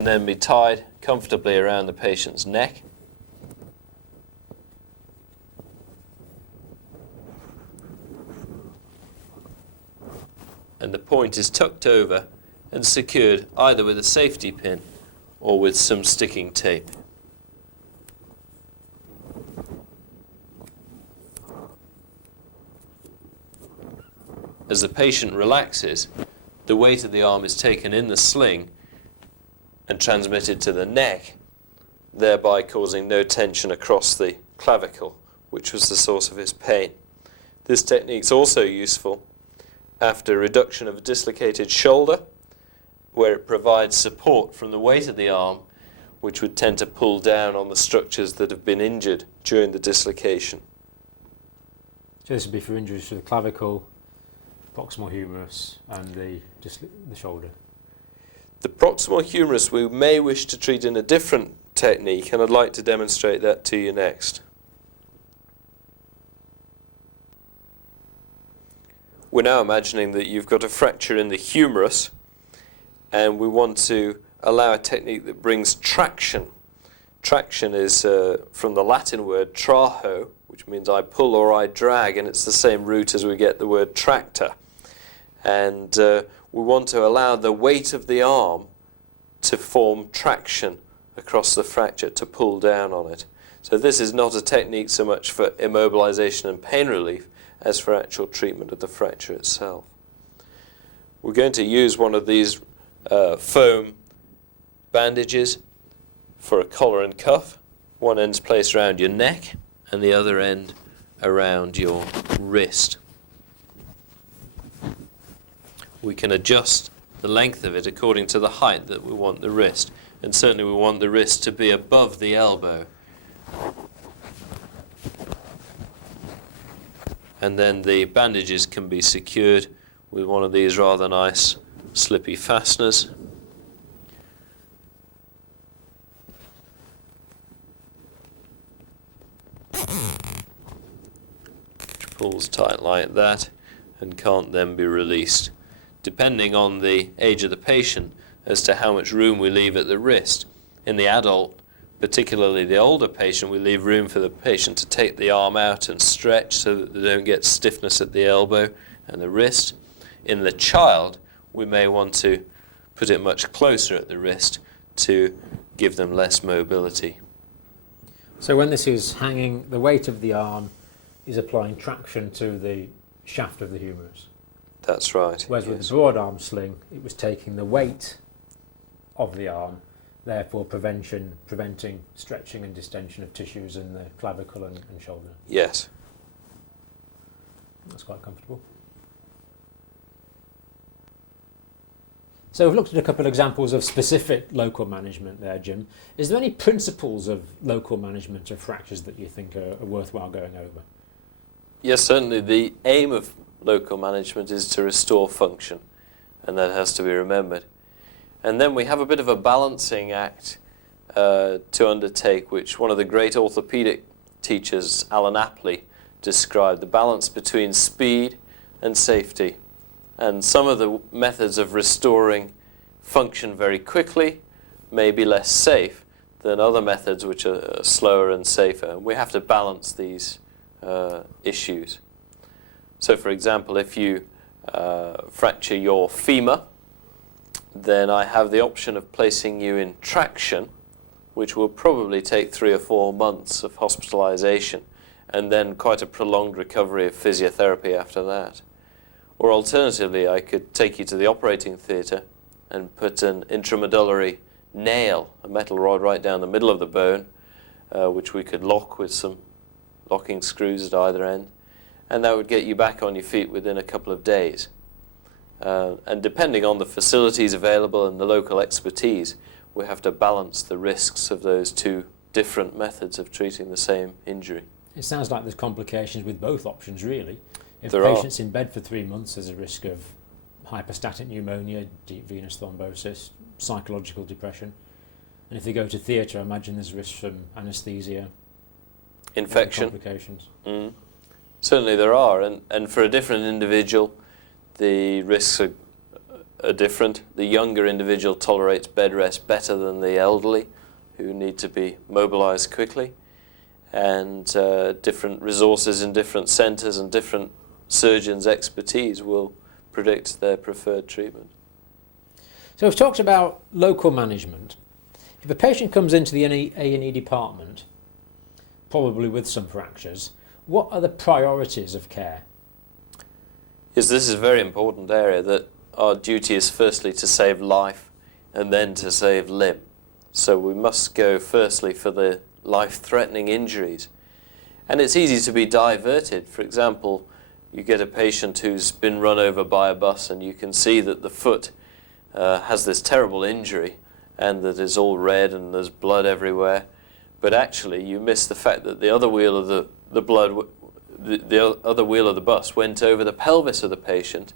and then be tied comfortably around the patient's neck. And the point is tucked over and secured either with a safety pin or with some sticking tape. As the patient relaxes, the weight of the arm is taken in the sling and transmitted to the neck, thereby causing no tension across the clavicle, which was the source of his pain. This technique is also useful after reduction of a dislocated shoulder, where it provides support from the weight of the arm, which would tend to pull down on the structures that have been injured during the dislocation. So this would be for injuries to the clavicle, proximal humerus, and the shoulder. The proximal humerus we may wish to treat in a different technique, and I'd like to demonstrate that to you next. We're now imagining that you've got a fracture in the humerus, and we want to allow a technique that brings traction. Traction is from the Latin word traho, which means I pull or I drag, and it's the same root as we get the word tractor. And we want to allow the weight of the arm to form traction across the fracture, to pull down on it. So this is not a technique so much for immobilization and pain relief as for actual treatment of the fracture itself. We're going to use one of these foam bandages for a collar and cuff. One end's placed around your neck and the other end around your wrist. We can adjust the length of it according to the height that we want the wrist, and certainly we want the wrist to be above the elbow. And then the bandages can be secured with one of these rather nice slippy fasteners. Which pulls tight like that and can't then be released, depending on the age of the patient as to how much room we leave at the wrist. In the adult, particularly the older patient, we leave room for the patient to take the arm out and stretch so that they don't get stiffness at the elbow and the wrist. In the child, we may want to put it much closer at the wrist to give them less mobility. So when this is hanging, the weight of the arm is applying traction to the shaft of the humerus. That's right. Whereas with the broad arm sling, it was taking the weight of the arm, therefore preventing stretching and distension of tissues in the clavicle and shoulder. Yes. That's quite comfortable. So we've looked at a couple of examples of specific local management there, Jim. Is there any principles of local management of fractures that you think are worthwhile going over? Yes, certainly. The aim of local management is to restore function, and that has to be remembered. And then we have a bit of a balancing act to undertake, which one of the great orthopedic teachers, Alan Apley, described, the balance between speed and safety. And some of the methods of restoring function very quickly may be less safe than other methods which are slower and safer. And we have to balance these issues. So, for example, if you fracture your femur, then I have the option of placing you in traction, which will probably take 3 or 4 months of hospitalization, and then quite a prolonged recovery of physiotherapy after that. Or alternatively, I could take you to the operating theatre and put an intramedullary nail, a metal rod right down the middle of the bone, which we could lock with some locking screws at either end, and that would get you back on your feet within a couple of days. And depending on the facilities available and the local expertise, we have to balance the risks of those two different methods of treating the same injury. It sounds like there's complications with both options, really. If There the are. patient's in bed for 3 months, there's a risk of hypostatic pneumonia, deep venous thrombosis, psychological depression. And if they go to theatre, I imagine there's risk from anaesthesia, Infection. complications. Certainly there are, and for a different individual, the risks are are different. The younger individual tolerates bed rest better than the elderly, who need to be mobilized quickly. And different resources in different centers and different surgeons' expertise will predict their preferred treatment. So we've talked about local management. If a patient comes into the A&E department, probably with some fractures, what are the priorities of care? Yes, this is a very important area, that our duty is firstly to save life and then to save limb. So we must go firstly for the life-threatening injuries. And it's easy to be diverted. For example, you get a patient who's been run over by a bus and you can see that the foot has this terrible injury and that is all red and there's blood everywhere. But actually you miss the fact that the other wheel of the other wheel of the bus went over the pelvis of the patient,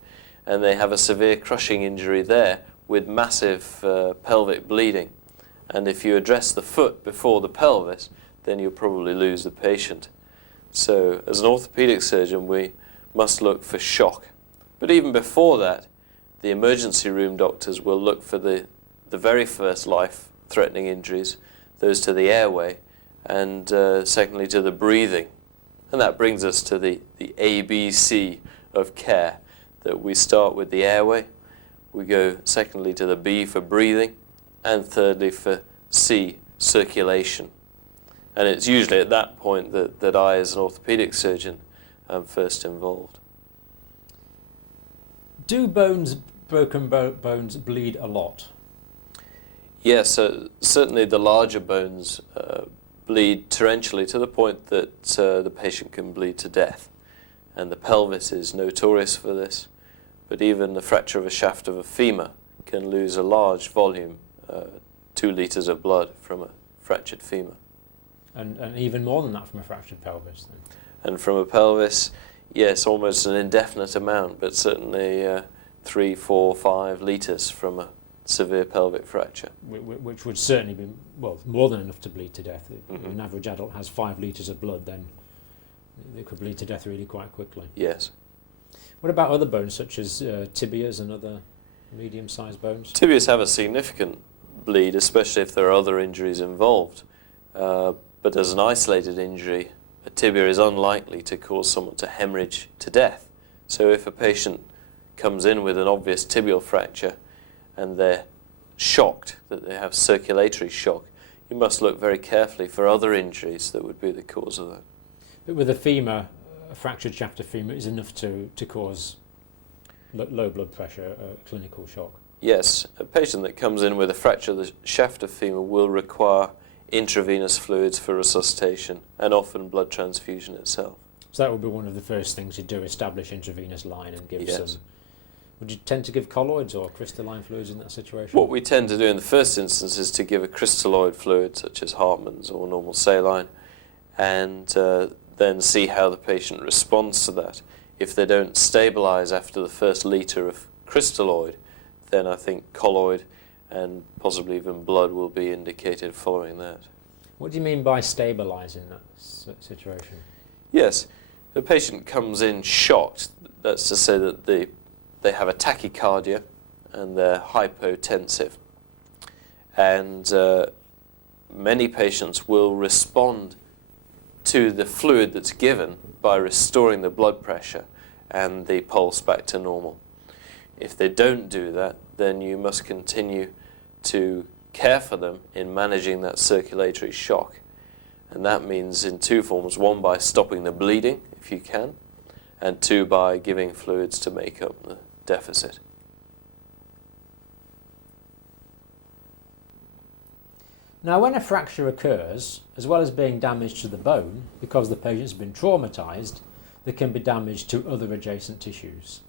and they have a severe crushing injury there with massive pelvic bleeding. And if you address the foot before the pelvis, then you'll probably lose the patient. So as an orthopedic surgeon, we must look for shock. But even before that, the emergency room doctors will look for the very first life-threatening injuries, those to the airway, and secondly to the breathing. And that brings us to the ABC of care, that we start with the airway, we go secondly to the B for breathing, and thirdly for C, circulation. And it's usually at that point that I, as an orthopedic surgeon, am first involved. Do broken bones bleed a lot? Yes, certainly the larger bones bleed torrentially to the point that the patient can bleed to death. And the pelvis is notorious for this. But even the fracture of a shaft of a femur can lose a large volume, 2 litres of blood from a fractured femur. And even more than that from a fractured pelvis then? And from a pelvis, yes, almost an indefinite amount, but certainly 3, 4, 5 litres from a severe pelvic fracture. Which would certainly be, well, more than enough to bleed to death. If an average adult has 5 litres of blood, then they could bleed to death really quite quickly. Yes. What about other bones, such as tibias and other medium-sized bones? Tibias have a significant bleed, especially if there are other injuries involved. But as an isolated injury, a tibia is unlikely to cause someone to hemorrhage to death. So if a patient comes in with an obvious tibial fracture and they're shocked that they have circulatory shock, you must look very carefully for other injuries that would be the cause of that. But with a femur, a fractured shaft of femur is enough to cause low blood pressure, clinical shock? Yes, a patient that comes in with a fracture of the shaft of femur will require intravenous fluids for resuscitation and often blood transfusion itself. So that would be one of the first things you do, establish intravenous line and give Yes. some... Would you tend to give colloids or crystalline fluids in that situation? What we tend to do in the first instance is to give a crystalloid fluid such as Hartmann's or normal saline, and then see how the patient responds to that. If they don't stabilise after the first litre of crystalloid, then I think colloid and possibly even blood will be indicated following that. What do you mean by stabilising that situation? Yes, the patient comes in shocked. That's to say that they have a tachycardia and they're hypotensive. And many patients will respond to the fluid that's given by restoring the blood pressure and the pulse back to normal. If they don't do that, then you must continue to care for them in managing that circulatory shock. And that means in 2 forms: 1, by stopping the bleeding, if you can, and 2, by giving fluids to make up the deficit. Now, when a fracture occurs, as well as being damage to the bone, because the patient's been traumatised, there can be damage to other adjacent tissues.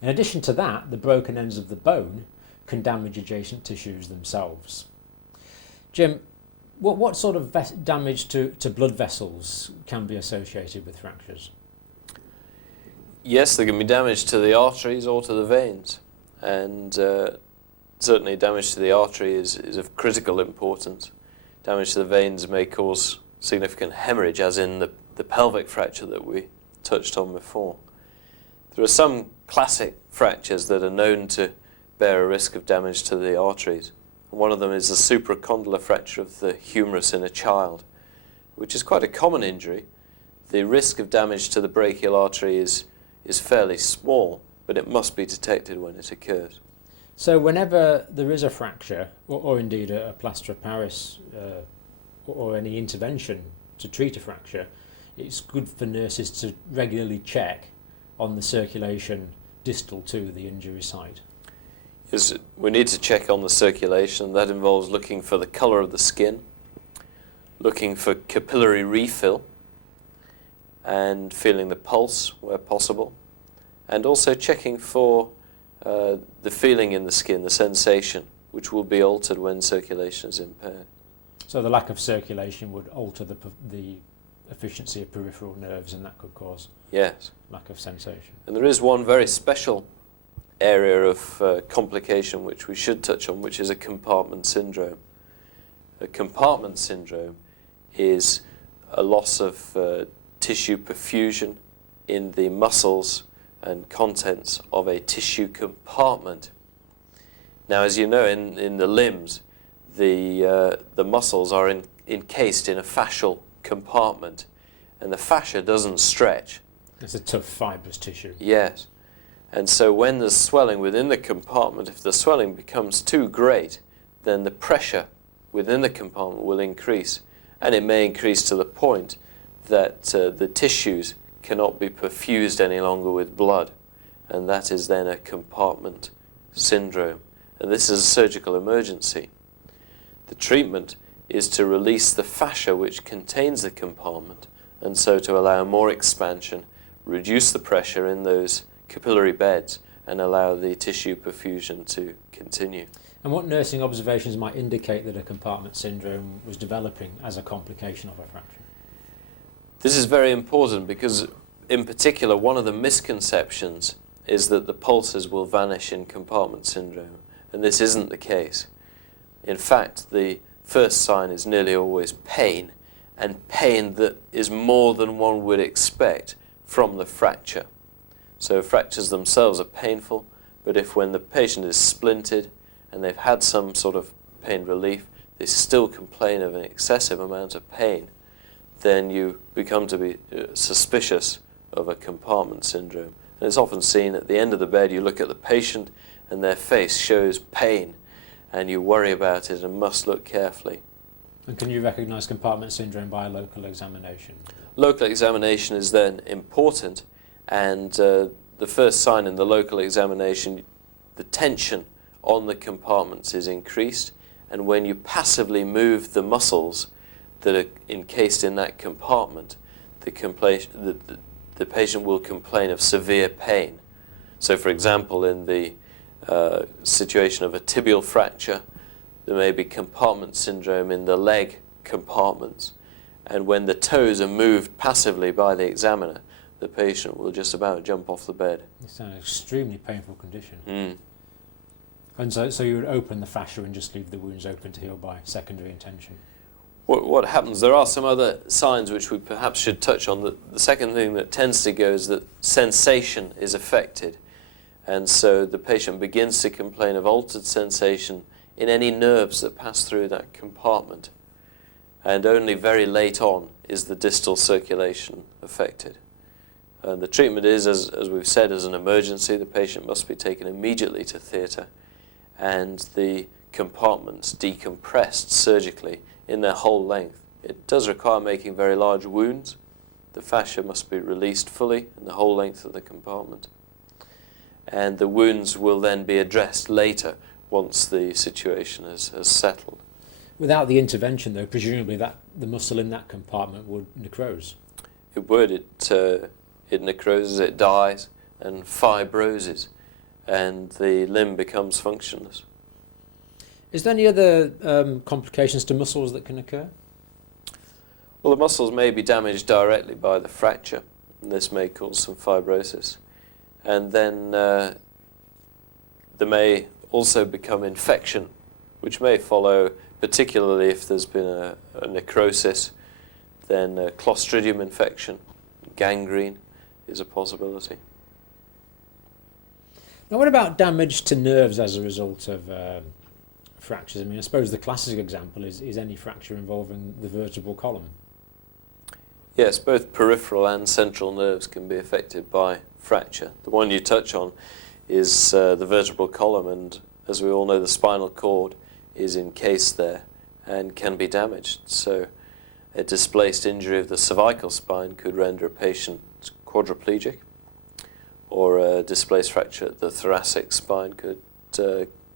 In addition to that, the broken ends of the bone can damage adjacent tissues themselves. Jim, what sort of damage to blood vessels can be associated with fractures? Yes, there can be damage to the arteries or to the veins, and certainly damage to the artery is of critical importance. Damage to the veins may cause significant hemorrhage, as in the pelvic fracture that we touched on before. There are some classic fractures that are known to bear a risk of damage to the arteries. One of them is a supracondylar fracture of the humerus in a child, which is quite a common injury. The risk of damage to the brachial artery is fairly small, but it must be detected when it occurs. So whenever there is a fracture, or indeed a plaster of Paris, or any intervention to treat a fracture, it's good for nurses to regularly check on the circulation distal to the injury site. Yes, we need to check on the circulation. That involves looking for the colour of the skin, looking for capillary refill, and feeling the pulse where possible, and also checking for the feeling in the skin, the sensation, which will be altered when circulation is impaired. So the lack of circulation would alter the efficiency of peripheral nerves, and that could cause Yes. lack of sensation. And there is one very special area of complication which we should touch on, which is a compartment syndrome. A compartment syndrome is a loss of tissue perfusion in the muscles and contents of a tissue compartment. Now, as you know, in the limbs, the muscles are encased in a fascial compartment, and the fascia doesn't stretch. It's a tough fibrous tissue. Yes. And so when there's swelling within the compartment, if the swelling becomes too great, then the pressure within the compartment will increase, and it may increase to the point that the tissues cannot be perfused any longer with blood, and that is then a compartment syndrome. And this is a surgical emergency. The treatment is to release the fascia which contains the compartment, and so to allow more expansion, reduce the pressure in those capillary beds, and allow the tissue perfusion to continue. And what nursing observations might indicate that a compartment syndrome was developing as a complication of a fracture? This is very important because, in particular, one of the misconceptions is that the pulses will vanish in compartment syndrome, and this isn't the case. In fact, the first sign is nearly always pain, and pain that is more than one would expect from the fracture. So fractures themselves are painful, but if when the patient is splinted and they've had some sort of pain relief, they still complain of an excessive amount of pain, then you become to be suspicious of a compartment syndrome. And it's often seen at the end of the bed. You look at the patient and their face shows pain, and you worry about it and must look carefully. And can you recognise compartment syndrome by a local examination? Local examination is then important, and the first sign in the local examination, the tension on the compartments is increased, and when you passively move the muscles that are encased in that compartment, the patient will complain of severe pain. So, for example, in the situation of a tibial fracture, there may be compartment syndrome in the leg compartments, and when the toes are moved passively by the examiner, the patient will just about jump off the bed. It's an extremely painful condition. Mm. And so you would open the fascia and just leave the wounds open to heal by secondary intention. What happens, there are some other signs which we perhaps should touch on. The second thing that tends to go is that sensation is affected. And so the patient begins to complain of altered sensation in any nerves that pass through that compartment. And only very late on is the distal circulation affected. And the treatment is, as we've said, as an emergency. The patient must be taken immediately to theatre, and the compartments decompressed surgically in their whole length. It does require making very large wounds. The fascia must be released fully in the whole length of the compartment. And the wounds will then be addressed later once the situation has settled. Without the intervention, though, presumably the muscle in that compartment would necrose. It would. It necroses, it dies, and fibroses, and the limb becomes functionless. Is there any other complications to muscles that can occur? Well, the muscles may be damaged directly by the fracture, and this may cause some fibrosis. And then there may also become infection, which may follow, particularly if there's been a necrosis, then a Clostridium infection, gangrene is a possibility. Now, what about damage to nerves as a result of fractures? I mean, I suppose the classic example is any fracture involving the vertebral column. Yes, both peripheral and central nerves can be affected by fracture. The one you touch on is the vertebral column, and as we all know, the spinal cord is encased there and can be damaged. So a displaced injury of the cervical spine could render a patient quadriplegic, or a displaced fracture at the thoracic spine could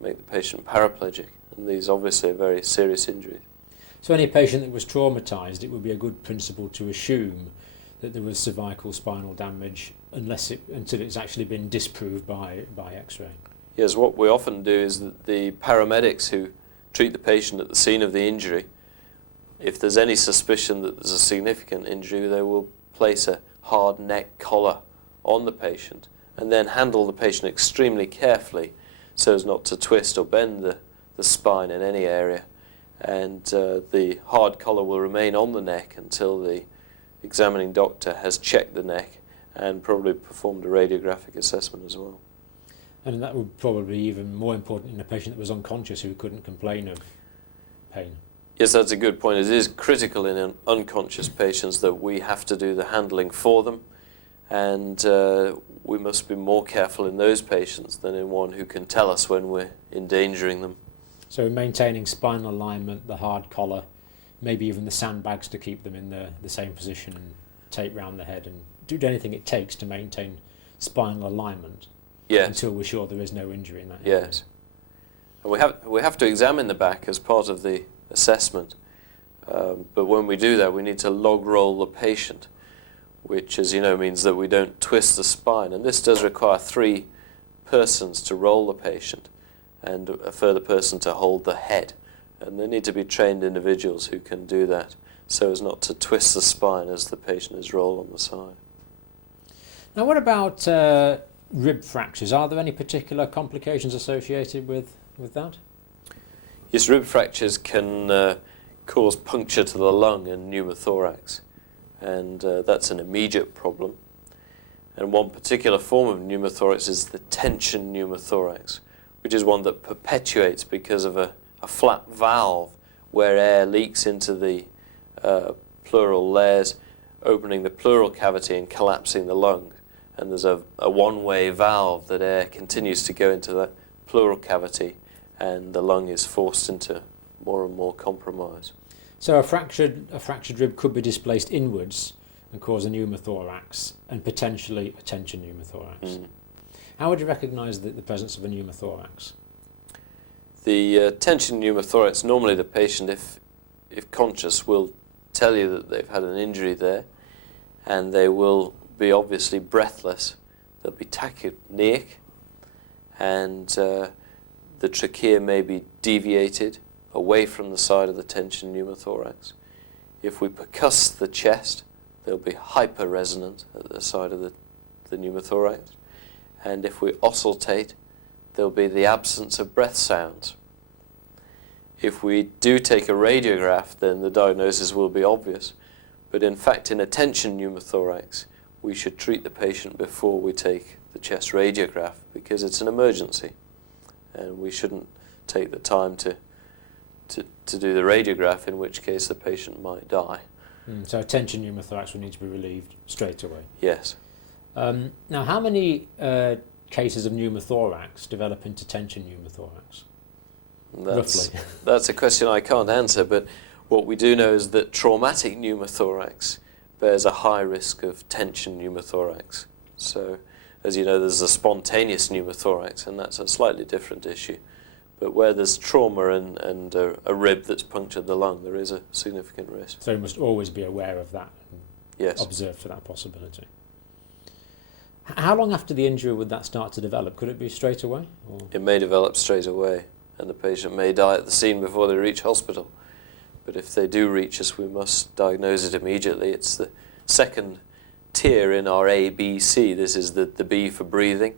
make the patient paraplegic. And these obviously are very serious injuries. So any patient that was traumatised, it would be a good principle to assume that there was cervical spinal damage until it's actually been disproved by X-ray. Yes, what we often do is that the paramedics who treat the patient at the scene of the injury, if there's any suspicion that there's a significant injury, they will place a hard neck collar on the patient and then handle the patient extremely carefully so as not to twist or bend the spine in any area. And the hard collar will remain on the neck until the examining doctor has checked the neck and probably performed a radiographic assessment as well. And that would probably be even more important in a patient that was unconscious who couldn't complain of pain. Yes, that's a good point. It is critical in unconscious patients that we have to do the handling for them, and we must be more careful in those patients than in one who can tell us when we're endangering them. So maintaining spinal alignment, the hard collar, maybe even the sandbags to keep them in the same position, and tape round the head, and do anything it takes to maintain spinal alignment. Yes. Until we're sure there is no injury in that area. Yes. And we have to examine the back as part of the assessment. But when we do that, we need to log roll the patient, which, as you know, means that we don't twist the spine. And this does require 3 persons to roll the patient and a further person to hold the head. And they need to be trained individuals who can do that so as not to twist the spine as the patient is rolled on the side. Now, what about rib fractures? Are there any particular complications associated with that? Yes, rib fractures can cause puncture to the lung and pneumothorax, and that's an immediate problem. And one particular form of pneumothorax is the tension pneumothorax, which is one that perpetuates because of a flat valve where air leaks into the pleural layers, opening the pleural cavity and collapsing the lung. And there's a one-way valve that air continues to go into that pleural cavity, and the lung is forced into more and more compromise. So a fractured rib could be displaced inwards and cause a pneumothorax and potentially a tension pneumothorax. How would you recognise the presence of a pneumothorax? The tension pneumothorax, normally the patient, if conscious, will tell you that they've had an injury there, and they will be obviously breathless. They'll be tachypneic, and the trachea may be deviated away from the side of the tension pneumothorax. If we percuss the chest, they'll be hyperresonant at the side of the pneumothorax, and if we auscultate, there'll be the absence of breath sounds. If we do take a radiograph, then the diagnosis will be obvious, but in fact in a tension pneumothorax we should treat the patient before we take the chest radiograph, because it's an emergency and we shouldn't take the time to do the radiograph, in which case the patient might die. So a tension pneumothorax would need to be relieved straight away. Yes. Now, how many cases of pneumothorax develop into tension pneumothorax? Roughly. That's a question I can't answer, but what we do know is that traumatic pneumothorax bears a high risk of tension pneumothorax. So, as you know, there's a spontaneous pneumothorax, and that's a slightly different issue. But where there's trauma and a rib that's punctured the lung, there is a significant risk. So you must always be aware of that and yes. observe for that possibility. How long after the injury would that start to develop? Could it be straight away? Or? It may develop straight away, and the patient may die at the scene before they reach hospital. But if they do reach us, we must diagnose it immediately. It's the second tier in our ABC. This is the B for breathing.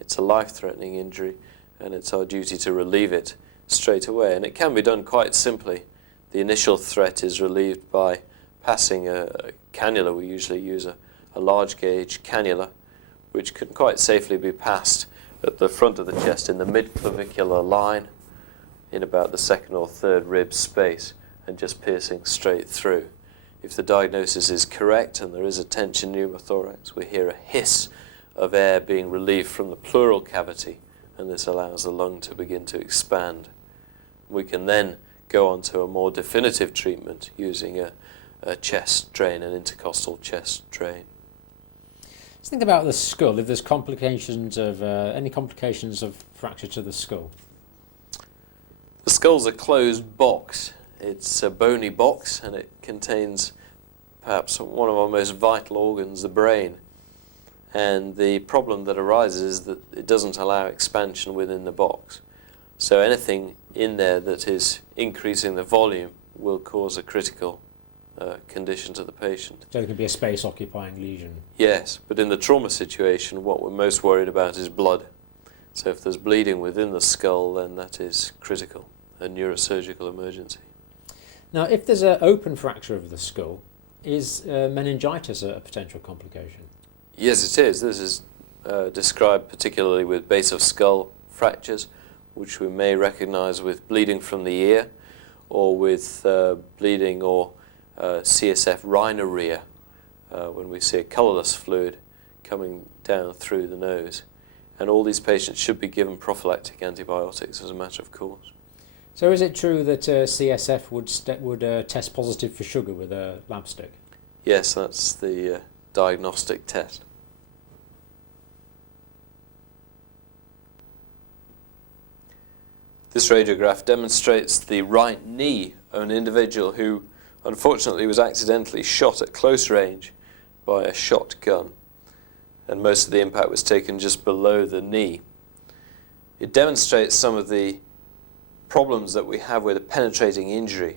It's a life-threatening injury, and it's our duty to relieve it straight away. And it can be done quite simply. The initial threat is relieved by passing a cannula. We usually use a large gauge cannula, which can quite safely be passed at the front of the chest in the mid-clavicular line in about the second or third rib space and just piercing straight through. If the diagnosis is correct and there is a tension pneumothorax, we hear a hiss of air being relieved from the pleural cavity, and this allows the lung to begin to expand. We can then go on to a more definitive treatment using a chest drain, an intercostal chest drain. Let's think about the skull. If there's complications of any complications of fracture to the skull. The skull's a closed box. It's a bony box, and it contains perhaps one of our most vital organs, the brain. And the problem that arises is that it doesn't allow expansion within the box. So anything in there that is increasing the volume will cause a critical condition to the patient. So there can be a space-occupying lesion. Yes, but in the trauma situation, what we're most worried about is blood. So if there's bleeding within the skull, then that is critical, a neurosurgical emergency. Now, if there's an open fracture of the skull, is meningitis a potential complication? Yes, it is. This is described particularly with base of skull fractures, which we may recognize with bleeding from the ear, or with bleeding or CSF rhinorrhea, when we see a colourless fluid coming down through the nose. And all these patients should be given prophylactic antibiotics as a matter of course. So is it true that CSF would test positive for sugar with a lab stick? Yes, that's the diagnostic test. This radiograph demonstrates the right knee of an individual who unfortunately was accidentally shot at close range by a shotgun, and most of the impact was taken just below the knee. It demonstrates some of the problems that we have with a penetrating injury,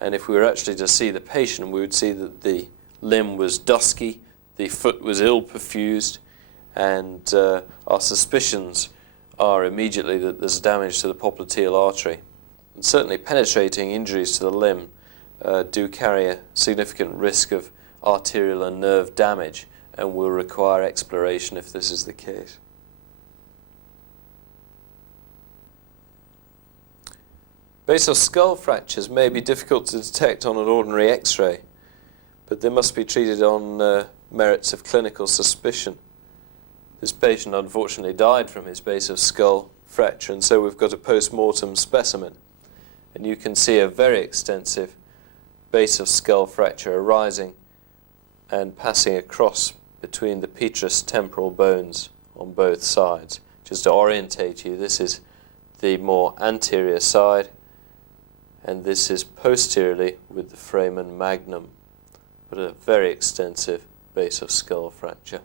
and if we were actually to see the patient, we would see that the limb was dusky, the foot was ill perfused, and our suspicions are immediately that there's damage to the popliteal artery. And certainly penetrating injuries to the limb do carry a significant risk of arterial and nerve damage and will require exploration if this is the case. Basal skull fractures may be difficult to detect on an ordinary X-ray, but they must be treated on merits of clinical suspicion. This patient unfortunately died from his base of skull fracture, and so we've got a post-mortem specimen. And you can see a very extensive base of skull fracture arising and passing across between the petrous temporal bones on both sides. Just to orientate you, this is the more anterior side, and this is posteriorly with the foramen magnum, but a very extensive base of skull fracture.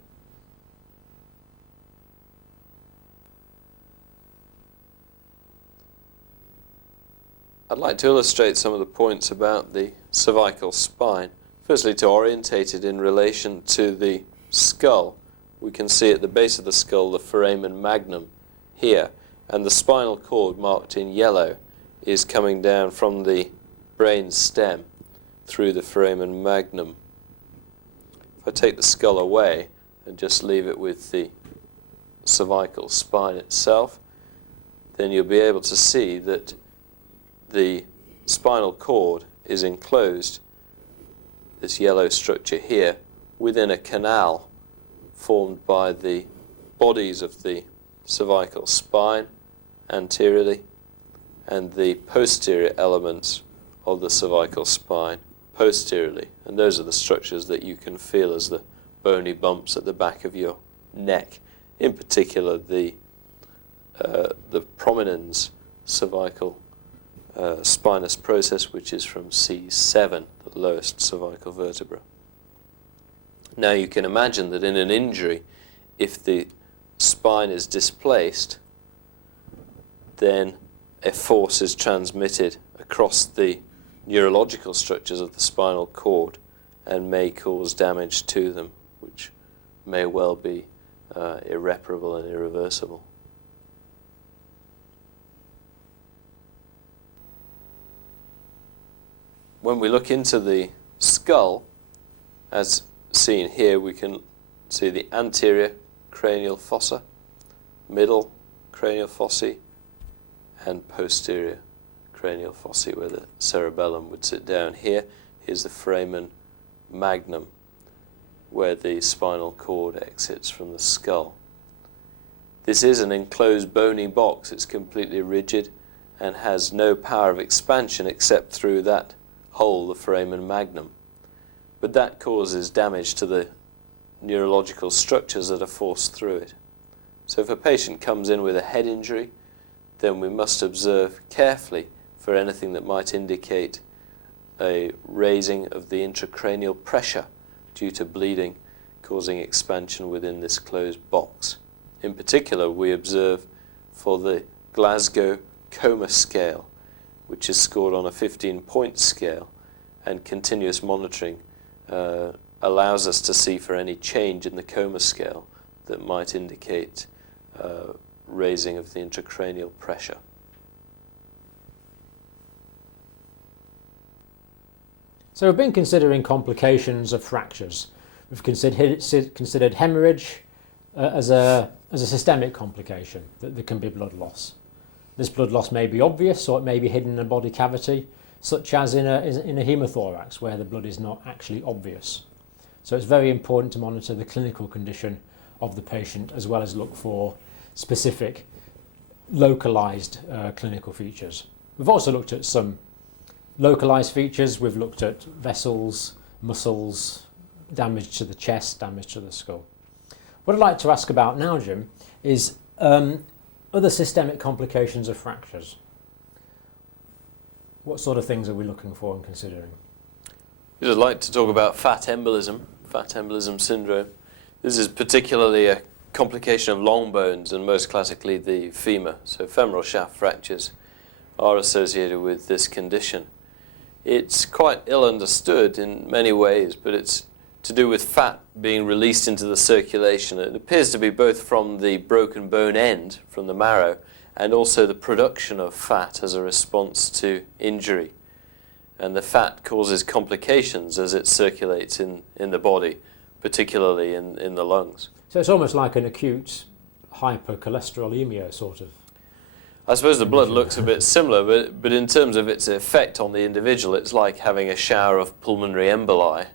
I'd like to illustrate some of the points about the cervical spine. Firstly, to orientate it in relation to the skull. We can see at the base of the skull the foramen magnum here, and the spinal cord marked in yellow is coming down from the brain stem through the foramen magnum. If I take the skull away and just leave it with the cervical spine itself, then you'll be able to see that the spinal cord is enclosed, this yellow structure here, within a canal formed by the bodies of the cervical spine anteriorly and the posterior elements of the cervical spine posteriorly. And those are the structures that you can feel as the bony bumps at the back of your neck. In particular, the prominence cervical spinous process, which is from C7, the lowest cervical vertebra. Now you can imagine that in an injury, if the spine is displaced, then a force is transmitted across the neurological structures of the spinal cord and may cause damage to them, which may well be irreparable and irreversible. When we look into the skull, as seen here, we can see the anterior cranial fossa, middle cranial fossae and posterior cranial fossae, where the cerebellum would sit down here. Here's the foramen magnum, where the spinal cord exits from the skull. This is an enclosed bony box. It's completely rigid and has no power of expansion except through that hole, the foramen magnum. But that causes damage to the neurological structures that are forced through it. So if a patient comes in with a head injury, then we must observe carefully for anything that might indicate a raising of the intracranial pressure due to bleeding causing expansion within this closed box. In particular, we observe for the Glasgow Coma Scale, which is scored on a 15-point scale, and continuous monitoring allows us to see for any change in the coma scale that might indicate raising of the intracranial pressure. So we've been considering complications of fractures. We've considered hemorrhage as a systemic complication, that there can be blood loss. This blood loss may be obvious, or it may be hidden in a body cavity, such as in a hemothorax, where the blood is not actually obvious. So it's very important to monitor the clinical condition of the patient, as well as look for specific localized clinical features. We've also looked at some localized features. We've looked at vessels, muscles, damage to the chest, damage to the skull. What I'd like to ask about now, Jim, is other systemic complications of fractures. What sort of things are we looking for and considering? I'd like to talk about fat embolism syndrome. This is particularly a complication of long bones, and most classically the femur. So femoral shaft fractures are associated with this condition. It's quite ill understood in many ways, but it's to do with fat being released into the circulation. It appears to be both from the broken bone end, from the marrow, and also the production of fat as a response to injury. And the fat causes complications as it circulates in the body, particularly in the lungs. So it's almost like an acute hypercholesterolemia sort of. I suppose the blood looks a bit similar, but in terms of its effect on the individual, it's like having a shower of pulmonary emboli.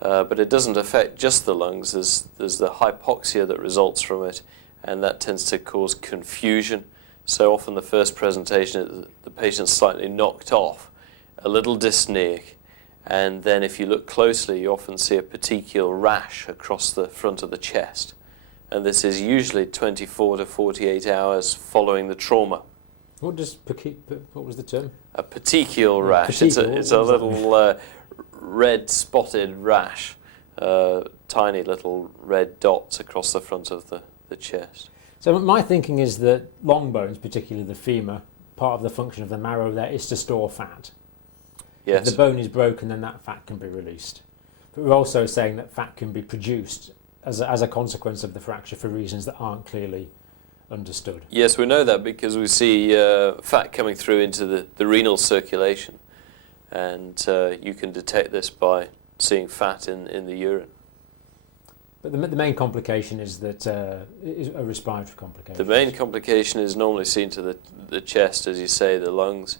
But it doesn't affect just the lungs. There's the hypoxia that results from it, and that tends to cause confusion. So often the first presentation, the patient's slightly knocked off, a little dyspneic, and then if you look closely, you often see a petechial rash across the front of the chest. And this is usually 24 to 48 hours following the trauma. What was the term? A petechial rash. Petechial, it's a little red spotted rash, tiny little red dots across the front of the chest. So my thinking is that long bones, particularly the femur, part of the function of the marrow there is to store fat. Yes. If the bone is broken, then that fat can be released. But we're also saying that fat can be produced as a consequence of the fracture for reasons that aren't clearly understood. Yes, we know that because we see fat coming through into the renal circulation, and you can detect this by seeing fat in the urine. But the main complication is that is a respiratory complication. The main complication is normally seen to the chest, as you say, the lungs,